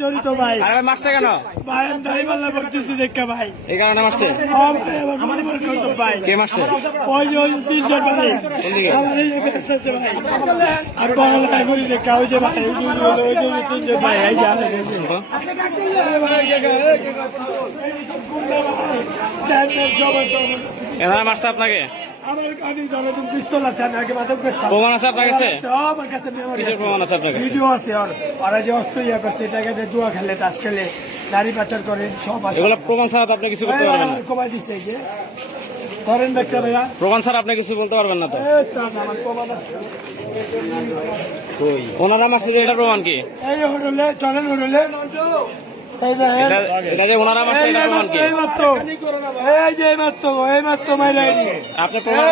জড়িত ভাই মারছে কেন ভাই আমি দাঁড়িপাল্লা পড়তেছি দেখে ভাই এই কারণে মারছে ভাই কে মারছে ওই ওই তিনজন ভাই আমার এই ব্যস্ত ভাই আর বাংলা করি দেখে ওই যে ভাই ওই যে তিনজন ভাই এই যে এনারা মারছে আপনাকে? আমার কাছে পিস্তল আছে, আমি আগে মাদক বেচতাম। প্রমাণ আছে আপনার কাছে? আমার কাছে কিসের প্রমাণ আছে আপনার কাছে? ভিডিও আছে, ওরা যে অস্ত্র ইয়া করছে, এটাকে জুয়া খেলে, তাস খেলে, নারী পাচার করে, সব আছে। এগুলো প্রমাণ ছাড়া তো আপনি কিছু করতে পারবেন না। কমাই দিচ্ছে এই যে করেন ব্যাখ্যা ভাইয়া, প্রমাণ ছাড়া আপনি কিছু বলতে পারবেন না তো। আমার প্রমাণ আছে। ওনারা মারছে যে এটা প্রমাণ কি? এই হোটেলে চলেন, হোটেলে এটা যে ওনারা মারছে এটা প্রমাণ কি? এই যে এই মাত্র মাইলাই আপনি প্রমাণ